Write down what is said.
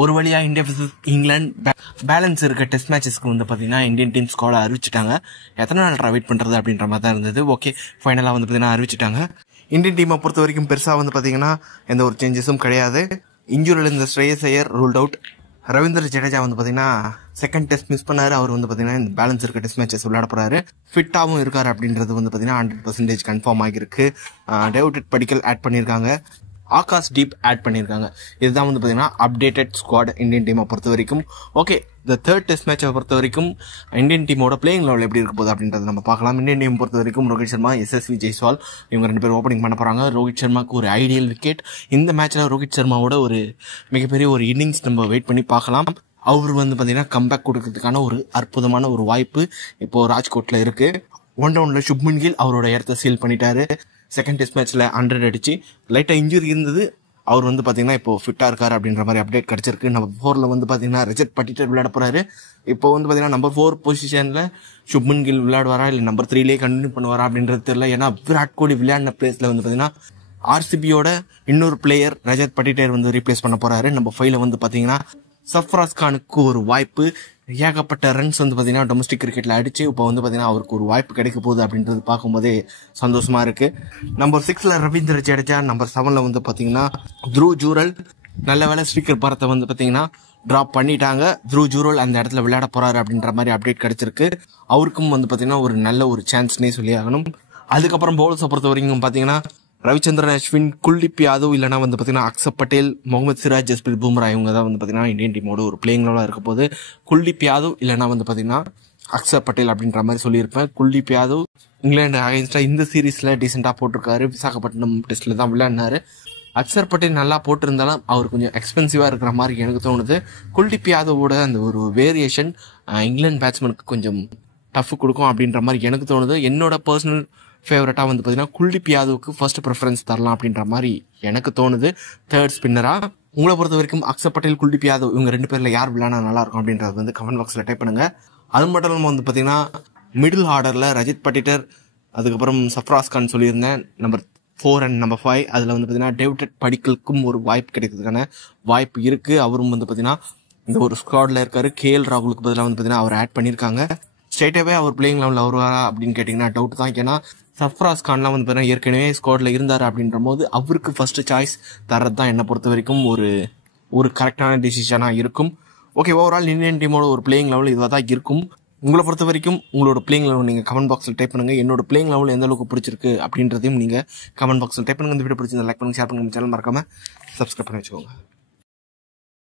ஒரு வழியா India vs England balance இருக்க டெஸ்ட் மேட்சஸ்க்கு வந்து பார்த்தீங்கன்னா இந்தியன் டீம் ஸ்குவாட் அறிவிச்சிட்டாங்க. எத்தனை நாள் வெயிட் பண்ணுறது அப்படின்ற மாதிரி தான் இருந்தது. ஓகே, ஃபைனலாக வந்து பார்த்தீங்கன்னா அறிவிச்சிட்டாங்க. இந்தியன் டீமை பொறுத்த வரைக்கும் பெருசாக வந்து பார்த்தீங்கன்னா எந்த ஒரு சேஞ்சஸும் கிடையாது. இன்ஜூரியில் இந்த ஸ்ரேயஸ் ஐயர் ரூல்ட் அவுட். ரவீந்திர ஜடேஜா வந்து பார்த்தீங்கன்னா செகண்ட் டெஸ்ட் மிஸ் பண்ணாரு. அவர் வந்து பார்த்தீங்கன்னா இந்த பேலன்ஸ் இருக்க டெஸ்ட் மேட்சஸ் விளையாட போறாரு. ஃபிட்டாகவும் இருக்காரு அப்படின்றது வந்து பார்த்தீங்கன்னா 100% கன்ஃபார்ம் ஆகியிருக்கு. டேவிட் படிக்கல் ஆட் பண்ணியிருக்காங்க, ஆகாஷ் டீப் ஆட் பண்ணியிருக்காங்க. இதுதான் வந்து பார்த்தீங்கன்னா அப்டேட்டட் ஸ்குவாட் இந்தியன் டீமை பொறுத்த வரைக்கும். ஓகே, இந்த தேர்ட் டெஸ்ட் மேட்சை பொறுத்த வரைக்கும் இந்தியன் டீமோட பிளேயிங் லெவல் எப்படி இருக்க போகுது அப்படின்றத நம்ம பார்க்கலாம். இந்தியன் டீம் பொறுத்த வரைக்கும் ரோஹித் சர்மா, எஸ்எஸ்வி ஜெய்ஸ்வால் இவங்க 2 பேர் ஓப்பனிங் பண்ண போறாங்க. ரோஹித் சர்மாக்கு ஒரு ஐடியல் விக்கெட். இந்த மேட்ச்ல ரோஹித் சர்மாவோட ஒரு மிகப்பெரிய ஒரு இன்னிங்ஸ் நம்ம வெயிட் பண்ணி பார்க்கலாம். அவர் வந்து பார்த்தீங்கன்னா கம்பேக் கொடுக்கறதுக்கான ஒரு அற்புதமான ஒரு வாய்ப்பு இப்போ ராஜ்கோட்ல இருக்கு. 1 டவுன்ல சுப்மன் கில் அவரோட இடத்த சீல் பண்ணிட்டாரு. செகண்ட் டெஸ்ட் மேட்ச்ல 100 அடிச்சு லைட்டா இன்ஜுரி இருந்தது. அவர் வந்து பாத்தீங்கன்னா இப்போ ஃபிட்டா இருக்காரு அப்படின்ற மாதிரி அப்டேட் கிடைச்சிருக்கு. நம்பர் 4ல வந்து பாத்தீங்கன்னா ரஜத் பட்டிட்டர் விளையாட போறாரு. இப்போ வந்து பாத்தீங்கன்னா நம்பர் 4 பொசிஷன்ல சுப்மன் கில் விளையாடுவாரா இல்ல நம்பர் 3லயே கண்டினியூ பண்ணுவாரா அப்படின்றது தெரியல. ஏன்னா விராட் கோலி விளையாடின பிளேஸ்ல வந்து பாத்தீங்கன்னா ஆர்சிபியோட இன்னொரு பிளேயர் ரஜத் பட்டிட்டர் வந்து ரீப்ளேஸ் பண்ண போறாரு. நம்பர் 5ல வந்து பாத்தீங்கன்னா சர்ஃப்ராஸ் கானுக்கு ஒரு வாய்ப்பு. ஏகப்பட்ட ரன்ஸ் வந்து பாத்தீங்கன்னா டொமஸ்டிக் கிரிக்கெட்ல அடிச்சு இப்போ வந்து பாத்தீங்கன்னா அவருக்கு ஒரு வாய்ப்பு கிடைக்க போகுது அப்படின்றது பார்க்கும்போதே சந்தோஷமா இருக்கு. நம்பர் 6ல ரவீந்திர ஜடேஜா, நம்பர் 7ல வந்து பாத்தீங்கன்னா த்ரூ ஜூரல். நல்ல வேலை ஸ்ரீகர் பாரத்தை வந்து பாத்தீங்கன்னா டிராப் பண்ணிட்டாங்க. த்ரூ ஜூரல் அந்த இடத்துல விளையாட போறாரு அப்படின்ற மாதிரி அப்டேட் கிடைச்சிருக்கு. அவருக்கும் வந்து பாத்தீங்கன்னா ஒரு நல்ல ஒரு சான்ஸ்னே சொல்லி ஆகணும். அதுக்கப்புறம் பவுலர்ஸை பொறுத்த வரைக்கும் பாத்தீங்கன்னா ரவிச்சந்திரன் அஸ்வின், குல்தீப் யாதவ் இல்லைனா வந்து பார்த்தீங்கன்னா அக்சர் பட்டேல், முகமது சிராஜ், ஜஸ்பிரித் பும்ரா இவங்க தான் வந்து பார்த்தீங்கன்னா இந்தியன் டீமோட ஒரு பிளேயிங் லெவலாக இருக்க போது. குல்தீப் யாதவ் இல்லைனா வந்து பார்த்தீங்கன்னா அக்சர் பட்டேல் அப்படின்ற மாதிரி சொல்லியிருப்பேன். குல்தீப் யாதவ் இங்கிலாந்து அகைன்ஸ்டா இந்த சீரீஸ்ல டீசெண்டாக போட்டிருக்காரு. விசாகப்பட்டினம் டெஸ்ட்ல தான் விளையாடினாரு. அக்சர் பட்டேல் நல்லா போட்டிருந்தாலும் அவர் கொஞ்சம் எக்ஸ்பென்சிவா இருக்கிற மாதிரி எனக்கு தோணுது. குல்தீப் யாதவோட அந்த ஒரு வேரியேஷன் இங்கிலாந்து பேட்ஸ்மேனுக்கு கொஞ்சம் டஃப் கொடுக்கும் அப்படின்ற மாதிரி எனக்கு தோணுது. என்னோட பர்சனல் ஃபேவரட்டா வந்து பார்த்தீங்கன்னா குல்தீப் யாதவுக்கு ஃபர்ஸ்ட் ப்ரிஃபரன்ஸ் தரலாம் அப்படின்ற மாதிரி எனக்கு தோணுது தேர்ட் ஸ்பின்னரா. உங்களை பொறுத்த வரைக்கும் அக்சர் பட்டேல், குல்தீப் யாதவ் இவங்க 2 பேர்ல யார் விளையாட நல்லா இருக்கும் அப்படின்றது வந்து கமெண்ட் பாக்ஸ்ல டைப் பண்ணுங்க. அது மட்டும் இல்லாமல் வந்து பார்த்தீங்கன்னா மிடில் ஆர்டர்ல ரஜத் பட்டிட்டர், அதுக்கப்புறம் சர்ஃப்ராஸ் கான் சொல்லியிருந்தேன். நம்பர் 4 அண்ட் நம்பர் 5 அதுல வந்து பார்த்தீங்கன்னா டேவிட் படிக்கலுக்கும் ஒரு வாய்ப்பு கிடைக்கிறதுக்கான வாய்ப்பு இருக்கு. அவரும் வந்து பார்த்தீங்கன்னா இந்த ஒரு ஸ்குவாட்ல இருக்காரு. KL ராகுலுக்கு பதிலாக வந்து பார்த்தீங்கன்னா அவர் ஆட் பண்ணியிருக்காங்க. ஸ்ட்ரைட்டாவே அவர் பிளேயிங் லெவலில் வருவாரா அப்படின்னு கேட்டிங்கன்னா டவுட் தான். ஏன்னா சர்ஃப்ராஸ் கான்லாம் வந்து பார்த்தீங்கன்னா ஏற்கனவே ஸ்குவாட்ல இருந்தார் அப்படின்ற போது அவருக்கு ஃபர்ஸ்ட் சாய்ஸ் தர்றது தான் என்னை பொறுத்த வரைக்கும் ஒரு கரெக்டான டிசிஷனாக இருக்கும். ஓகே, ஓவரால் இந்தியன் டீமோட ஒரு பிளேயிங் லெவல் இதுவாக தான் இருக்கும். உங்களை பொறுத்த வரைக்கும் உங்களோட பிளேயிங் லெவல் நீங்கள் கமெண்ட் பாக்ஸில் டைப் பண்ணுங்க. என்னோட பிளேயிங் லெவல் எந்த அளவுக்கு பிடிச்சிருக்கு அப்படின்றதையும் நீங்கள் கமெண்ட் பாக்ஸில் டைப் பண்ணுங்க. இந்த வீடியோ பிடிச்சிருந்தா லைக் பண்ணுங்க, ஷேர் பண்ணுங்க, சேனல் மறக்காம சப்ஸ்கிரைப் பண்ணி வச்சுக்கோங்க.